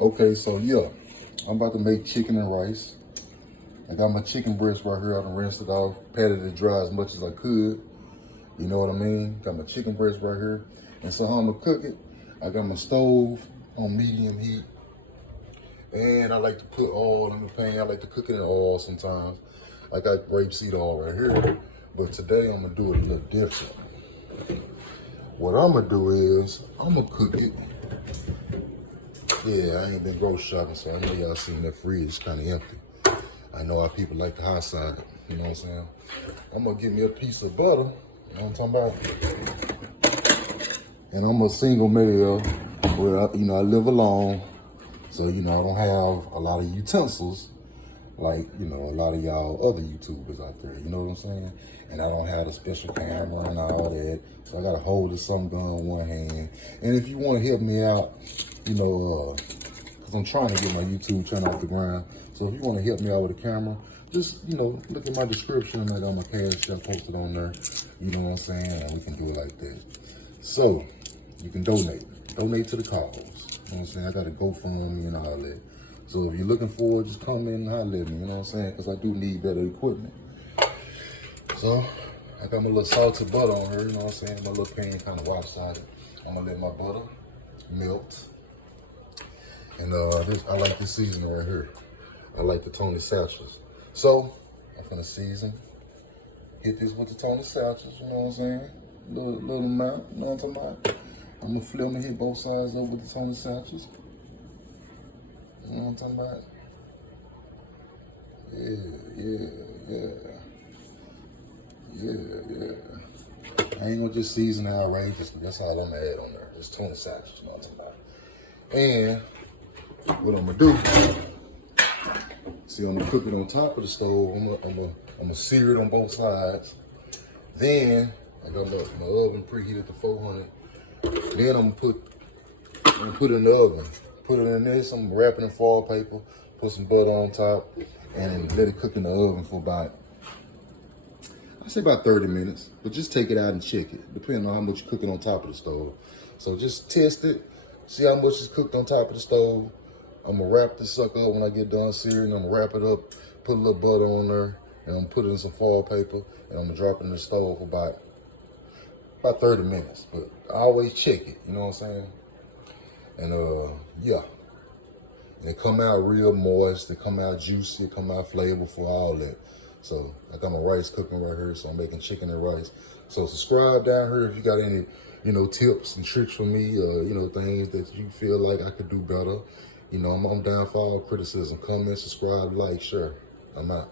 Okay, so yeah, I'm about to make chicken and rice. I got my chicken breast right here. I done rinsed it off, patted it dry as much as I could. You know what I mean? Got my chicken breast right here. And so how I'm gonna cook it, I got my stove on medium heat. And I like to put oil in the pan. I like to cook it in oil sometimes. I got rapeseed oil right here. But today I'm gonna do it a little different. What I'm gonna do is, I'm gonna cook it. Yeah, I ain't been grocery shopping, so I know y'all seen that fridge kind of empty. I know how people like the hot side, you know what I'm saying? I'm gonna get me a piece of butter, you know what I'm talking about? And I'm a single male where I live alone. So, I don't have a lot of utensils like, a lot of y'all other YouTubers out there, you know what I'm saying? And I don't have a special camera and all that. So I got to hold the some gun in one hand. And if you want to help me out, because I'm trying to get my YouTube channel off the ground. So if you want to help me out with the camera, just, look at my description. I got my cash app posted on there. You know what I'm saying? And we can do it like that. So you can donate. Donate to the cause. You know what I'm saying? I got a GoFundMe and all that. So if you're looking for it, just come in and holler at me, you know what I'm saying? Because I do need better equipment. So I got my little salted butter on here, you know what I'm saying? My little pan kind of lopsided. I'm gonna let my butter melt. And I like this seasoning right here. I like the Tony Satchels. So I'm gonna season. Hit this with the Tony Satchels, you know what I'm saying? Little amount, you know what I'm talking about? I'm gonna flip and hit both sides over with the Tony Satchels. You know what I'm talking about? Yeah. I ain't gonna just season it outrageous, but that's all I'm gonna add on there. Just Tony Satchels, you know what I'm talking about? And what I'm gonna do, see, I'm gonna cook it on top of the stove. I'm gonna sear it on both sides. Then I got my oven preheated to 400. Then I'm gonna put it in the oven. Put it in this, I'm wrapping in foil paper, put some butter on top, and let it cook in the oven for I say about 30 minutes, but just take it out and check it, depending on how much you're cooking on top of the stove. So just test it, see how much is cooked on top of the stove. I'm gonna wrap this sucker up when I get done searing. I'm gonna wrap it up, put a little butter on there, and I'm gonna put it in some foil paper, and I'm gonna drop it in the stove for about 30 minutes. But I always check it, you know what I'm saying? And yeah, and it come out real moist, it come out juicy, it come out flavorful, all that. So I got my rice cooking right here, so I'm making chicken and rice. So subscribe down here if you got any, tips and tricks for me, things that you feel like I could do better. I'm down for all criticism. Comment, subscribe, like, share. I'm out.